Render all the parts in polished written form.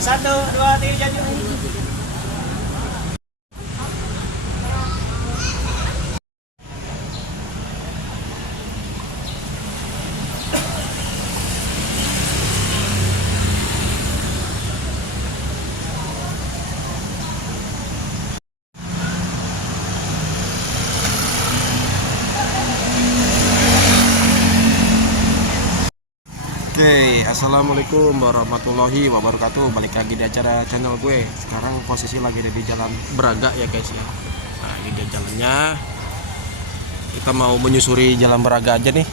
1, 2, 3, jaju. Oke, assalamualaikum warahmatullahi wabarakatuh. Balik lagi di acara channel gue. Sekarang posisi lagi ada di Jalan Braga ya guys ya. Nah ini dia jalannya. Kita mau menyusuri Jalan Braga aja nih.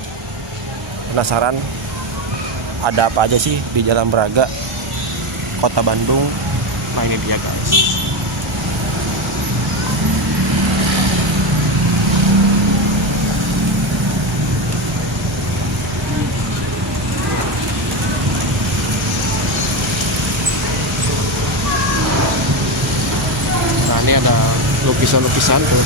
Penasaran ada apa aja sih di Jalan Braga, Kota Bandung. Nah ini dia guys. Ini ada lukisan-lukisan tuh.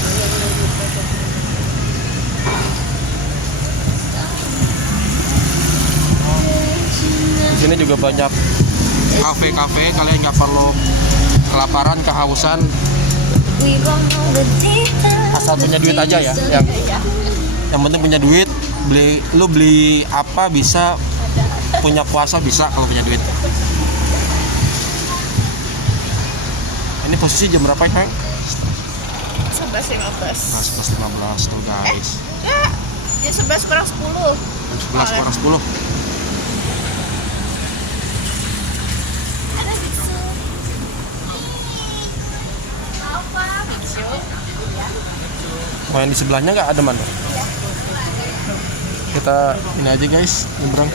Di sini juga banyak kafe-kafe, kalian nggak perlu kelaparan, kehausan, asal punya duit aja ya. Yang penting punya duit, beli apa bisa, punya kuasa bisa kalau punya duit. Ini posisi jam berapa ya? 11.15. Nah, 11.15 tuh guys. Ya 11 kurang 10. 11 kurang 10. Ada biksu. Apa? Biksu. Oh, yang di sebelahnya nggak ada mana? Iya. Kita ini aja guys, nyebrang.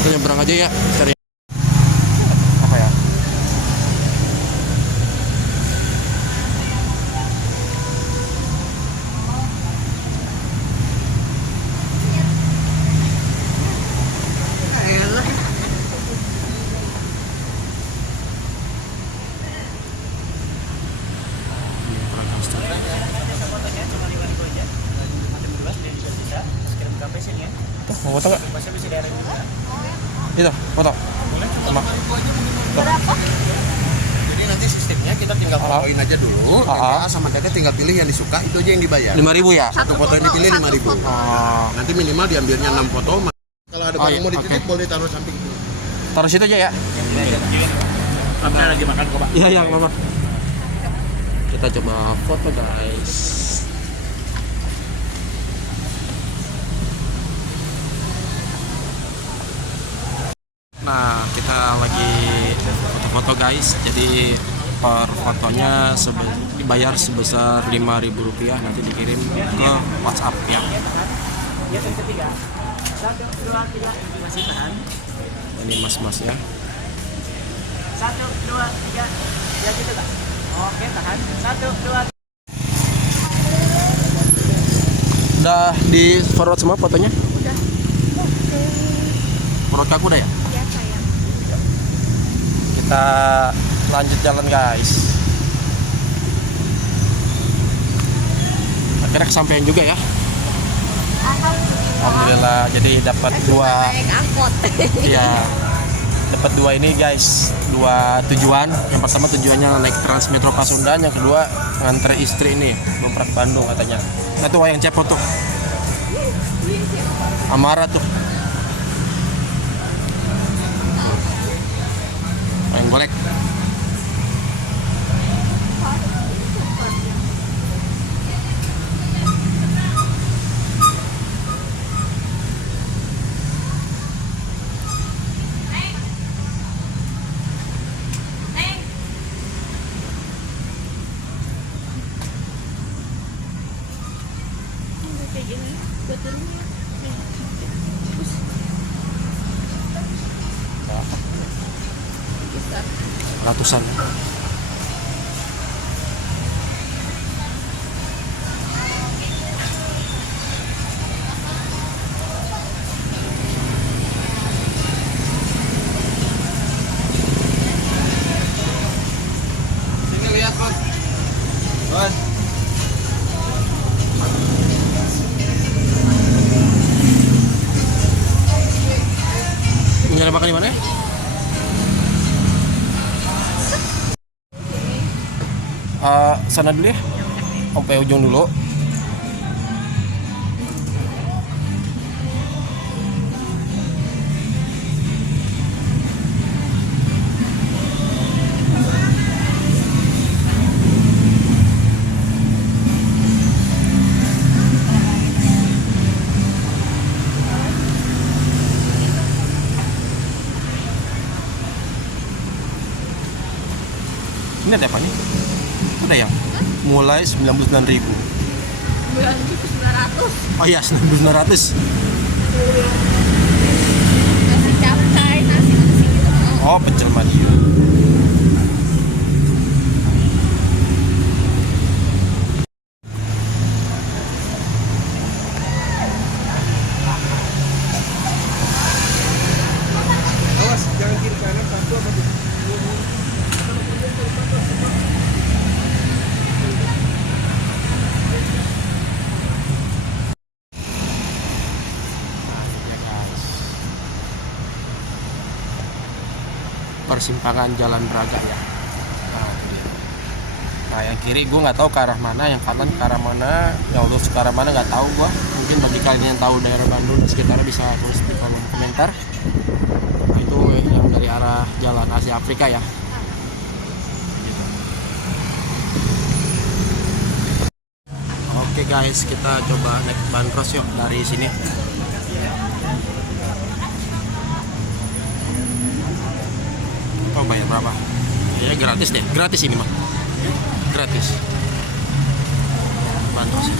Kita nyebrang aja ya, cari apa ya? Mau foto nggak? Itu, foto. Sama. Berapa? Jadi nanti sistemnya kita tinggal fotoin aja dulu. Yang A sama Tete tinggal pilih yang disuka, itu aja yang dibayar. 5.000 ya? Satu foto yang dipilih 5.000. Nanti minimal diambilnya 6 foto. Kalau ada barang mau dititip boleh taruh samping dulu. Taruh situ aja ya? Sampai lagi makan kok, Pak. Iya, yang mama. Kita coba foto guys. Nah, kita lagi foto-foto guys. Jadi per fotonya dibayar sebesar Rp5.000, nanti dikirim ke WhatsApp ya. Yang ketiga. 1, 2, 3. Masih tahan. Ini mas-mas ya. 1, 2, 3. Ya gitu, Kak. Oke, tahan. 1, 2, 3. Udah di forward semua fotonya? Udah. Menurut aku udah ya? Ya sayang. Kita lanjut jalan guys. Akhirnya kesampaian juga ya. Alhamdulillah. Jadi dapat dua. Naik angkot. Iya. Dapat dua ini guys. Dua tujuan. Yang pertama tujuannya naik Trans Metro Pasundan, yang kedua nganter istri ini Memprak Bandung katanya. Nah tuh yang cepot tuh. Amara tuh. Yang golek. Kayak gini. Betulnya. Ratusan. Sini lihat, Bos. Bos. makan di mana? Sana dulu ya. Sampai ujung dulu. Ini ada apa nih? Ada yang mulai 99.000. 9.900. Oh iya, 9.900. Nasi capcay, nasi gitu. Oh, pecel Madiun. Awas, jangan kiri kanan satu apa tuh. Persimpangan Jalan Braga ya. Nah, yang kiri gue nggak tahu ke arah mana, yang kanan ke arah mana, yang lurus ke arah mana nggak tahu gue. Mungkin bagi kalian yang tahu daerah Bandung dan sekitarnya bisa tulis di kolom komentar. Nah, itu yang dari arah Jalan Asia Afrika ya. Gitu. Oke guys, kita coba naik bandros yuk dari sini. Oh, bayar berapa? Ya gratis deh, gratis ini mah. Gratis. Bandros.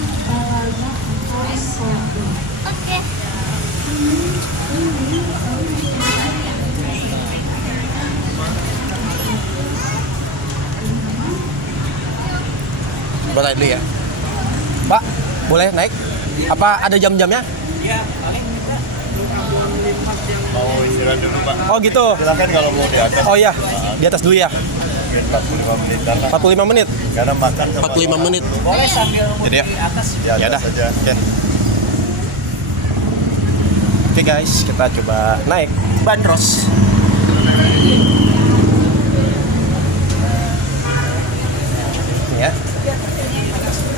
Oke. Coba naik dulu ya. Pak, boleh naik? Apa ada jam-jamnya? Mau istirahat dulu Pak. Oh gitu. Silakan kalau mau di atas. Oh iya, di atas dulu ya. Mungkin 45 menit karena 45 menit. karena makan sama 45 menit. Boleh sambil Jadi ya. di atas. di atas Ya dah. saja. Oke. Oke guys, kita coba naik bandros. Ini ya.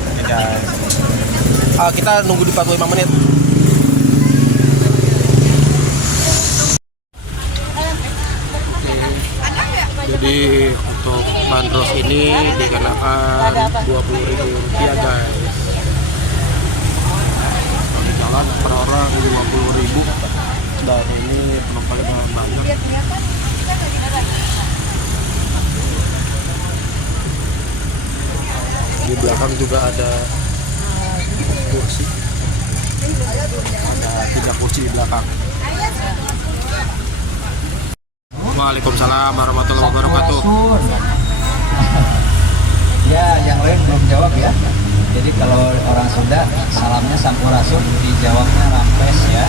Oke guys. Kita nunggu di 45 menit. Jadi untuk bandros ini dikenakan Rp20.000 guys. Kalau jalan per orang 50.000 dan ini penumpangnya banyak. Di belakang juga ada kursi. Ada 3 kursi di belakang. Waalaikumsalam warahmatullahi wabarakatuh. Ya, yang lain belum jawab ya. Jadi kalau orang Sunda salamnya sampurasun, dijawabnya rampes ya.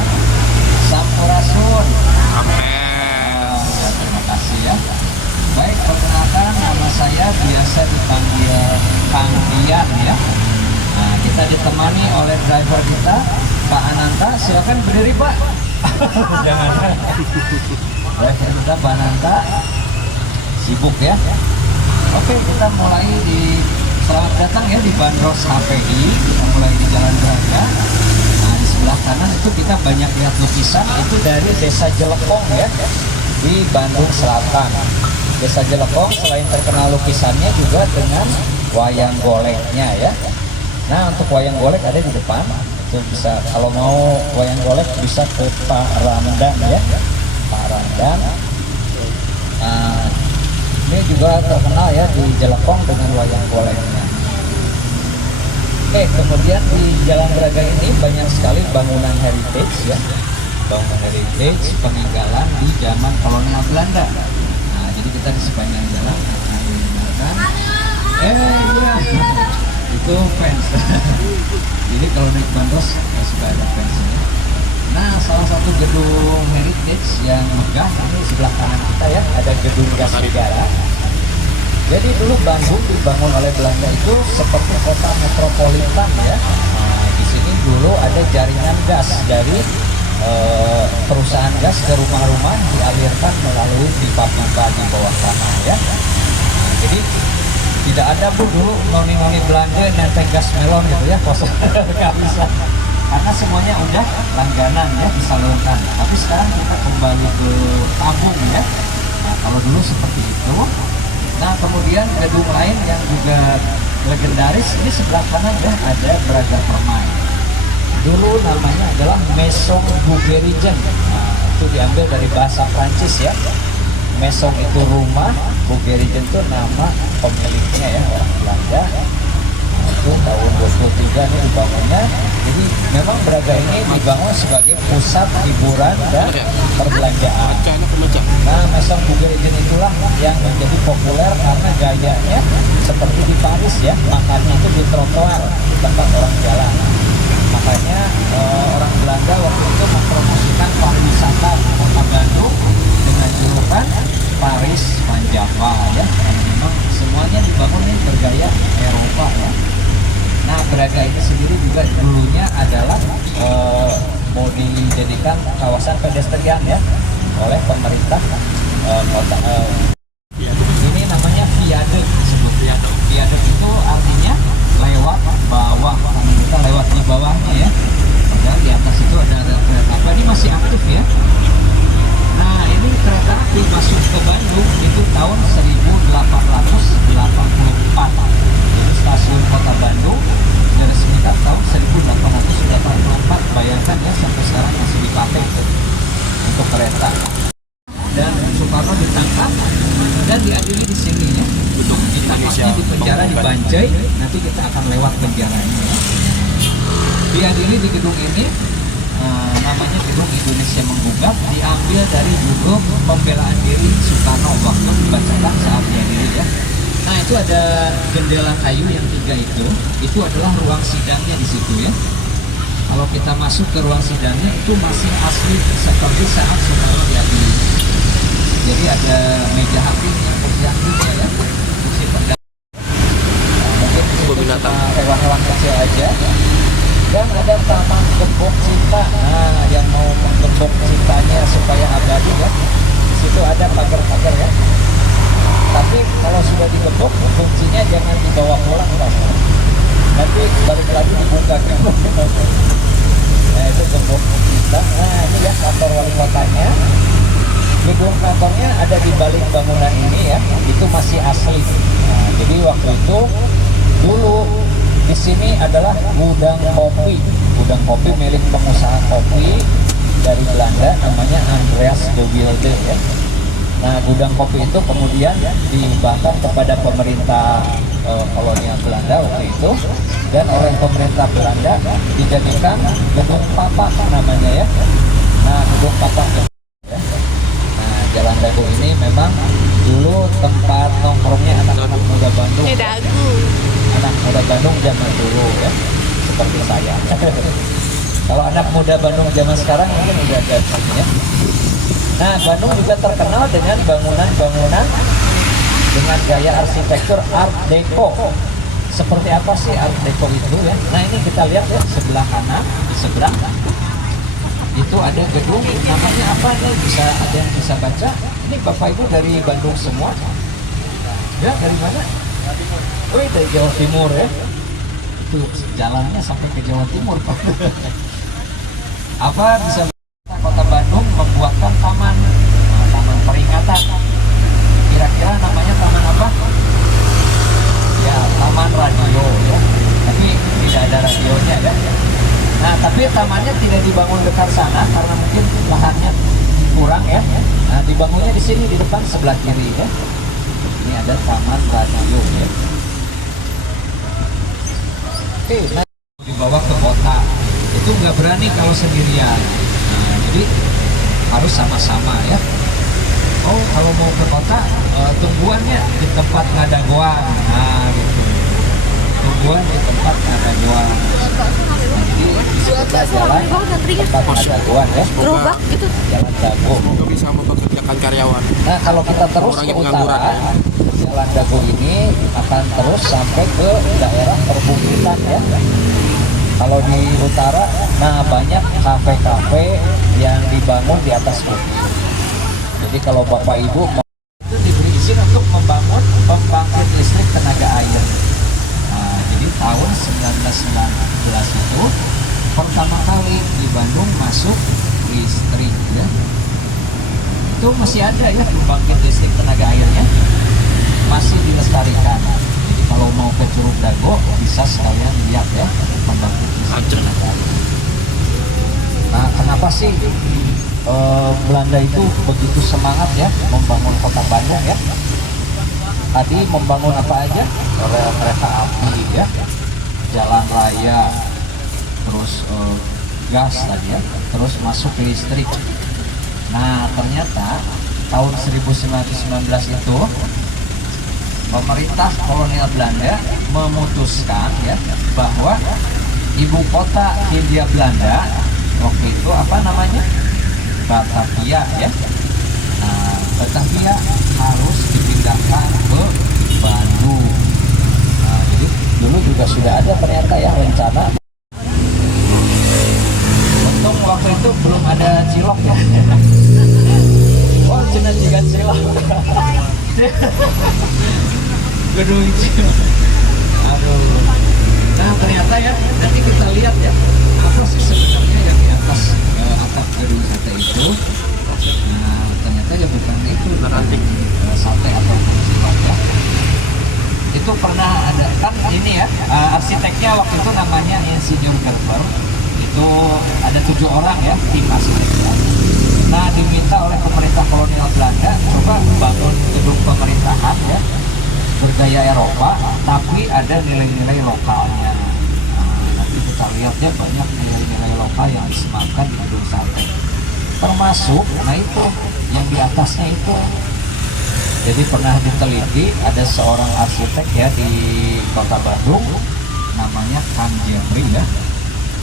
Sampurasun. Sampai Ya, terima kasih ya. Baik, perkenalkan nama saya biasa dipanggil Kang Dian ya. Nah, kita ditemani oleh driver kita, Pak Ananta. Silakan berdiri Pak. Jangan. Driver kita Pak Ananta sibuk ya. Oke, kita mulai di selamat datang ya di Bandros HPI. Kita mulai di Jalan Braga. Nah, di sebelah kanan itu kita banyak lihat lukisan itu dari Desa Jelepong ya di Bandung Selatan. Desa Jelepong selain terkenal lukisannya juga dengan wayang goleknya ya. Nah, untuk wayang golek ada di depan. Itu bisa kalau mau wayang golek bisa ke Pak Ramdan ya. Pak Ramdan. Nah, ini juga terkenal ya di Jelepong dengan wayang goleknya. Oke, kemudian di Jalan Braga ini banyak sekali bangunan heritage ya. Bangunan heritage peninggalan di zaman kolonial Belanda. Nah, jadi kita di sepanjang jalan iya, itu fans. Jadi kalau naik bandros ya suka ada fansnya. Nah, salah satu gedung heritage yang megah ini sebelah kanan kita ya, ada gedung gas negara. Jadi dulu Bandung dibangun oleh Belanda itu seperti kota metropolitan ya. Nah, di sini dulu ada jaringan gas dari perusahaan gas ke rumah-rumah dialirkan melalui pipa-pipa di bawah tanah ya. Nah, jadi tidak ada Bu dulu noni-noni Belanda nenteng gas melon gitu ya, kosong nggak bisa. Karena semuanya udah langganan ya disalurkan. Tapi sekarang kita kembali ke tabung ya. Nah, kalau dulu seperti itu. Nah kemudian gedung lain yang juga legendaris ini sebelah kanan ya ada Braga Permai. Dulu namanya adalah Maison Bouguereau. Nah, itu diambil dari bahasa Prancis ya. Maison itu rumah, Bouguereau itu nama pemiliknya ya, orang Belanda. Nah, itu tahun 23 ini dibangunnya. Jadi memang Braga ini dibangun sebagai pusat hiburan dan perbelanjaan. Nah, Maison Bouguereau itulah yang menjadi populer karena gayanya seperti di Paris ya, makannya itu di trotoar, di tempat orang jalan. Makanya orang Belanda waktu itu mempromosikan pariwisata di kota Bandung dengan julukan Paris Manjava ya. Dan memang semuanya dibangun ini bergaya Eropa ya. Nah Braga ini sendiri juga dulunya adalah mau dijadikan kawasan pedestrian ya oleh pemerintah kota. Ini namanya viaduk disebut viaduk. Viaduk itu artinya lewat bawah, karena kita lewat di bawahnya ya. Padahal di atas itu ada kereta apa ini masih aktif ya. Nah ini kereta api masuk ke Bandung itu tahun 1884. Jadi stasiun kota Bandung diresmikan tahun 1884. Bayangkan ya sampai sekarang masih dipakai untuk kereta. Dan Soekarno ditangkap dan diadili di sini ya. Ditangkapnya di penjara di Banjai, nanti kita akan lewat penjaranya. Diadili di gedung ini, namanya Gedung Indonesia Menggugat, diambil dari judul pembelaan diri Soekarno waktu dibacakan saat diadili ya. Nah itu ada jendela kayu yang 3 itu adalah ruang sidangnya di situ ya. Kalau kita masuk ke ruang sidangnya itu masih asli seperti saat Soekarno diadili. Jadi ada meja hakim yang kursi hakimnya ya, kursi pendapat. Mungkin hewan-hewan kecil aja. Dan ada taman gembok cinta. Nah, yang mau menggembok cintanya supaya abadi ya, di situ ada pagar-pagar ya. Tapi kalau sudah digembok, kuncinya jangan dibawa pulang kan. Nanti balik lagi dibuka kan. Nah itu gembok cinta. Nah ini ya kantor wali kotanya. Gedung kantornya ada di balik bangunan ini ya, itu masih asli. Nah, jadi waktu itu dulu di sini adalah gudang kopi milik pengusaha kopi dari Belanda namanya Andreas de Wilde ya. Nah gudang kopi itu kemudian dibakar kepada pemerintah kolonial Belanda waktu itu, dan oleh pemerintah Belanda dijadikan gedung papak namanya ya. Nah gedung papak ya. Jalan Dago ini memang dulu tempat nongkrongnya anak-anak muda Bandung. Anak muda Bandung zaman dulu ya, seperti saya. Kalau anak muda Bandung zaman sekarang mungkin udah ada ya. Nah, Bandung juga terkenal dengan bangunan-bangunan dengan gaya arsitektur Art Deco. Seperti apa sih Art Deco itu ya? Nah, ini kita lihat ya sebelah kanan, di seberang. Itu ada gedung namanya apa nih, bisa ada yang bisa baca. Ini Bapak Ibu dari Bandung semua ya, dari mana? Oh dari Jawa Timur ya, itu jalannya sampai ke Jawa Timur Pak. Apa bisa kota Bandung membuatkan taman, taman peringatan, kira-kira namanya taman apa ya? Taman radio ya, tapi tidak ada radionya ya. Nah, tapi tamannya tidak dibangun dekat sana karena mungkin lahannya kurang ya. Nah, dibangunnya di sini di depan sebelah kiri ya. Ini ada taman radio ya. Oke, nah dibawa ke kota itu nggak berani kalau sendirian. Nah, jadi harus sama-sama ya. Oh, kalau mau ke kota tungguannya di tempat ngadagoan. Nah, gitu. Tungguan di tempat ngadagoan. Kita jalan tempat ngadagoan ya, gerobak gitu. Jalan Dago. Semoga bisa mempekerjakan karyawan. Nah kalau kita terus ke utara, Jalan Dago ini akan terus sampai ke daerah perbukitan ya. Kalau di utara, nah banyak kafe-kafe yang dibangun di atas bukit. Jadi kalau Bapak Ibu mau itu diberi izin untuk membangun pembangkit listrik tenaga air. Nah, jadi tahun 1919 itu pertama kali di Bandung masuk listrik ya. Itu masih ada ya pembangkit listrik tenaga airnya, masih dilestarikan. Jadi kalau mau ke Curug Dago bisa sekalian lihat ya pembangkit listrik tenaga air. Nah, kenapa sih Belanda itu begitu semangat ya membangun kota Bandung ya? Tadi membangun apa aja? Rel kereta api ya, jalan raya, terus gas tadi ya, terus masuk ke listrik. Nah ternyata tahun 1919 itu pemerintah kolonial Belanda memutuskan ya bahwa ibu kota Hindia Belanda waktu itu apa namanya, Batavia ya. Nah Batavia harus dipindahkan ke Bandung. Nah, jadi dulu juga sudah ada ternyata ya rencana. Untung waktu itu belum ada cilok ya. Wah, cina juga cilok. Gedung cilok. Aduh. Nah, ternyata ya, nanti kita lihat ya, apa sih sebenarnya yang di atas atap gedung sate itu. Nah, ternyata ya bukan itu, bukan sate atau cilok ya. Itu pernah ada, kan ini ya, arsiteknya waktu itu namanya Insinyur Gerber. Itu ada 7 orang ya tim arsiteknya. Nah diminta oleh pemerintah kolonial Belanda coba bangun gedung pemerintahan ya bergaya Eropa tapi ada nilai-nilai lokalnya. Nah, nanti kita lihatnya banyak nilai-nilai lokal yang disematkan di gedung sate, termasuk nah itu yang di atasnya itu. Jadi pernah diteliti ada seorang arsitek ya di kota Bandung namanya Kang Jeffrey ya.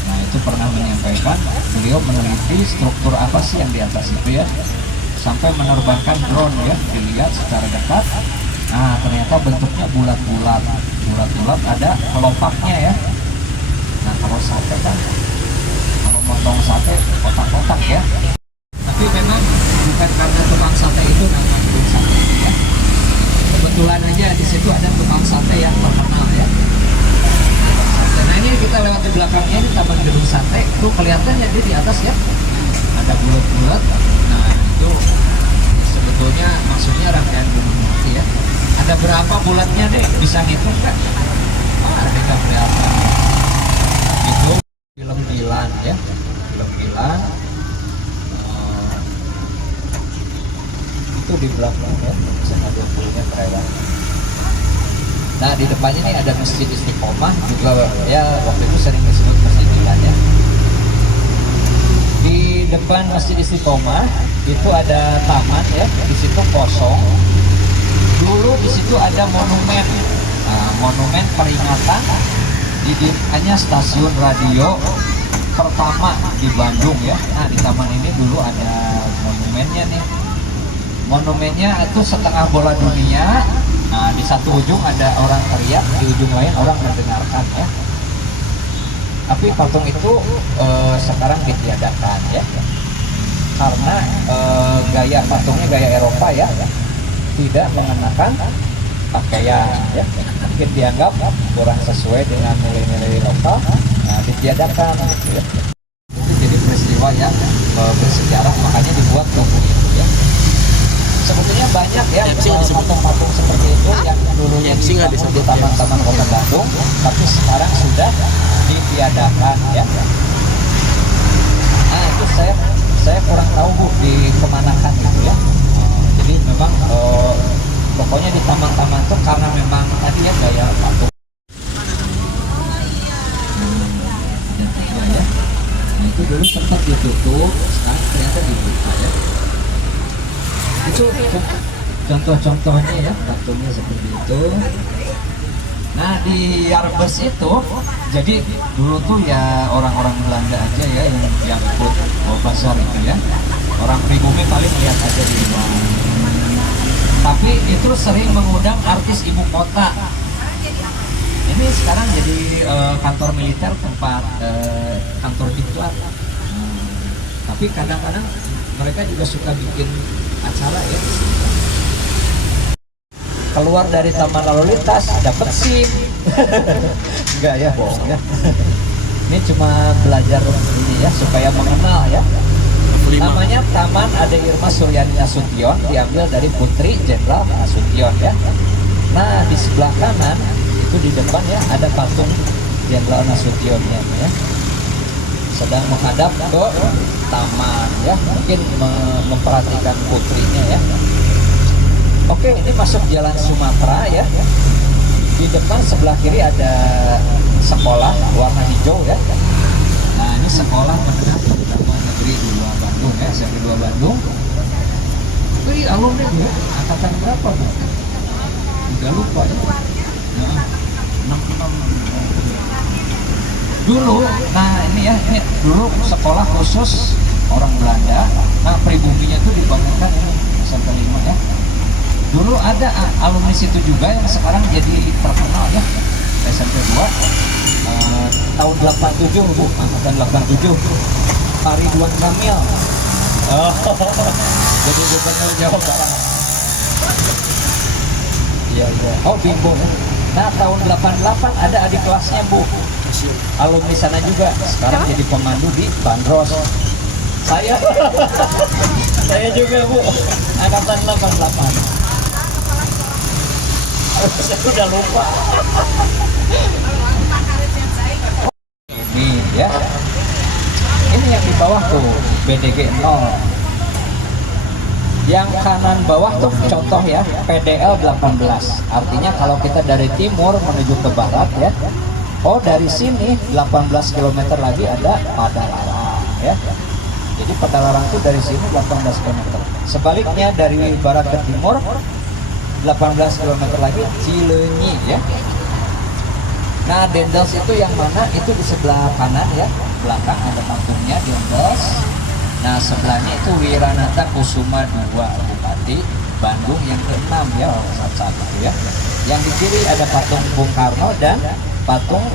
Nah itu pernah menyampaikan beliau meneliti struktur apa sih yang di atas itu ya, sampai menerbangkan drone ya, dilihat secara dekat. Nah ternyata bentuknya bulat-bulat ada kelopaknya ya. Nah kalau sate kan, kalau motong sate kotak-kotak ya. Tapi memang bukan karena tukang sate itu nama gedung sate ya. Kebetulan aja di situ ada tukang sate yang terkenal ya. Nah ini kita lewat di belakangnya, ini taman gedung sate, tuh kelihatannya dia di atas ya, ada bulat-bulat. Nah itu sebetulnya maksudnya rangkaian gunung mati ya. Ada berapa bulatnya deh, bisa ngitung nggak? Ada berapa? Itu film Dilan ya, film Dilan. Itu di belakang ya, bisa 20 meter ya. Nah di depannya nih ada Masjid Istiqomah juga ya, waktu itu sering disebut Masjid Dilan ya. Di depan Masjid Istiqomah itu ada taman ya, di situ kosong. Dulu di situ ada monumen, monumen peringatan didirikannya stasiun radio pertama di Bandung ya. Nah di taman ini dulu ada monumennya nih. Monumennya itu setengah bola dunia. Nah, di satu ujung ada orang teriak, di ujung lain orang mendengarkan ya. Tapi patung itu sekarang ditiadakan ya, karena gaya patungnya gaya Eropa ya, tidak mengenakan pakaian ya, mungkin dianggap kurang sesuai dengan nilai-nilai lokal. Nah, ditiadakan gitu ya. Itu jadi peristiwa yang bersejarah, makanya dibuat tugu itu ya. Sebetulnya banyak ya patung-patung seperti itu yang dulunya dibangun di taman-taman kota Bandung, tapi sekarang sudah ditiadakan ya. Nah itu saya kurang tahu Bu dikemanakan gitu ya. Jadi memang pokoknya di taman-taman itu karena memang tadi ya gaya patung. Ya. Nah itu dulu sempat ditutup, sekarang ternyata dibuka ya. Itu contoh-contohnya ya, patungnya seperti itu. Nah di Yarbes itu, jadi dulu tuh ya orang-orang Belanda aja ya yang ikut bazar itu ya. Orang pribumi paling lihat aja di luar. Tapi itu sering mengundang artis ibu kota. ini sekarang jadi kantor militer, tempat kantor diklat. Tapi kadang-kadang mereka juga suka bikin acara ya. Keluar dari taman lalu lintas dapat SIM. Enggak ya, bohong ya. Ini cuma belajar ini ya supaya mengenal ya. Namanya Taman Ade Irma Suryani Nasution, diambil dari Putri Jenderal Nasution ya. Nah, di sebelah kanan itu di depan ya ada patung Jenderal Nasutionnya ya. Sedang menghadap ke taman ya, mungkin memperhatikan putrinya ya. Oke, ini masuk Jalan Sumatera ya. Di depan sebelah kiri ada sekolah warna hijau ya. Nah, ini sekolah menengah pertama negeri 2 Bandung ya, SMP 2 Bandung. Wih, alumni ya, angkatan berapa Bu? Udah lupa ya. Nah, 66. Dulu, nah ini ya, ini dulu sekolah khusus orang Belanda. Nah, pribuminya itu dibangunkan ini SMP 5 ya. Dulu ada alumni situ juga yang sekarang jadi terkenal ya, SMP 2 tahun 87 Bu, angkatan 87 Pak Ridwan Kamil jadi gubernur Jawa Barat. Iya. Oh, Bimbo. Nah, tahun 88 ada adik kelasnya Bu, alumni sana juga, sekarang jadi pemandu di Bandros. Saya juga Bu, angkatan 88. Saya udah lupa. Ini ya. Ini yang di bawah tuh BDG 0. Yang kanan bawah tuh contoh ya, PDL 18. Artinya kalau kita dari timur menuju ke barat ya. Oh, dari sini 18 km lagi ada Padalarang ya. Jadi Padalarang tuh dari sini 18 km. Sebaliknya dari barat ke timur 18 km lagi Cileunyi ya. Nah, Dendels itu yang mana? Itu di sebelah kanan ya, belakang ada patungnya Dendels. Nah, sebelahnya itu Wiranata Kusuma II, Bupati Bandung yang ke-6 ya, satu ya. Yang di kiri ada patung Bung Karno dan patung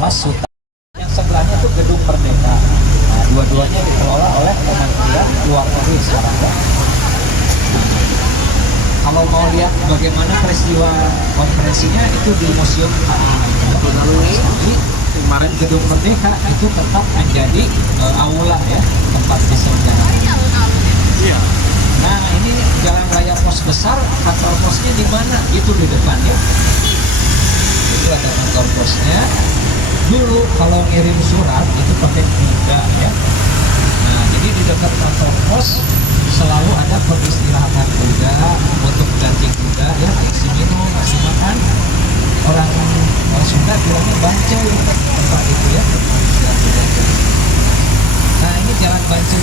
Mas Suta. Yang sebelahnya itu Gedung Merdeka. Nah, dua-duanya dikelola oleh Kementerian Luar Negeri sekarang ya. Kalau mau lihat bagaimana peristiwa konferensinya itu di Museum kemarin Gedung Merdeka itu tetap menjadi aula ya, tempat diselenggarakan. Iya. Nah, ini Jalan Raya Pos Besar, kantor posnya di mana? Itu di depannya. Itu ada kantor posnya. Dulu kalau ngirim surat itu pakai kuda ya. Nah, jadi di dekat kantor pos selalu ada peristirahatan kuda untuk ganti kuda ya, isi minum, kasih makan. Orang Sunda bilangnya bancai tempat itu ya. Nah, ini jalan Bancai.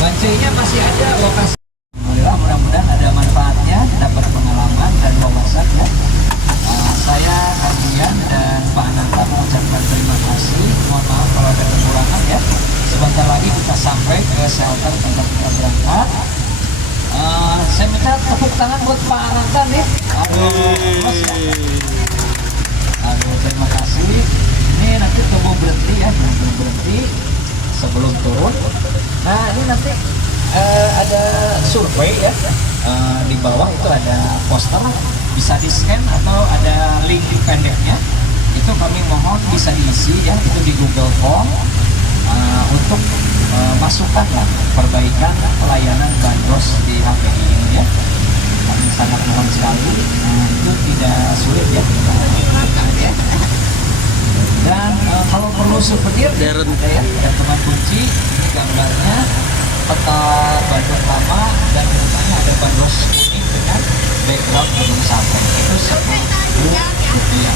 Bancainya masih ada lokasi. Mudah-mudahan ada manfaatnya, dapat pengalaman dan wawasan ya. Saya Kang Dian dan Pak Ananta mengucapkan terima kasih. Mohon maaf kalau ada kekurangan ya. Sebentar lagi kita sampai ke shelter tempat kita berangkat. Saya minta tepuk tangan buat Pak Ananta nih. Aduh, terima kasih. Ini nanti tunggu berhenti ya, berhenti sebelum turun. Nah, ini nanti ada survei ya. Di bawah itu ada poster, bisa di scan atau ada link pendeknya. Itu kami mohon bisa diisi ya, itu di Google Form untuk masukan lah perbaikan pelayanan bandros di HPI ini ya. Kami sangat mohon sekali, itu tidak sulit ya. Dan kalau perlu souvenir ya, ada teman kunci, ini gambarnya peta Bandung lama dan di depannya ada bandros kuning dengan background Gunung Sate. Itu Rp10.000.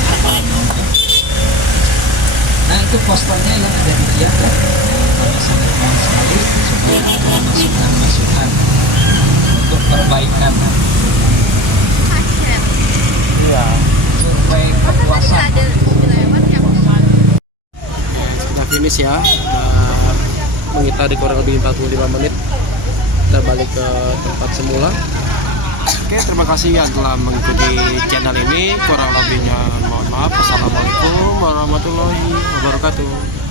Nah, itu posternya yang ada di Kiat ya. Kami sangat mohon sekali supaya ada masukan-masukan untuk perbaikan. Iya. Survei kepuasan. Kita finish ya. Kita di kurang lebih 45 menit. Kita balik ke tempat semula. Oke, terima kasih yang telah mengikuti channel ini. Kurang lebihnya mohon maaf. maaf. Assalamualaikum warahmatullahi wabarakatuh.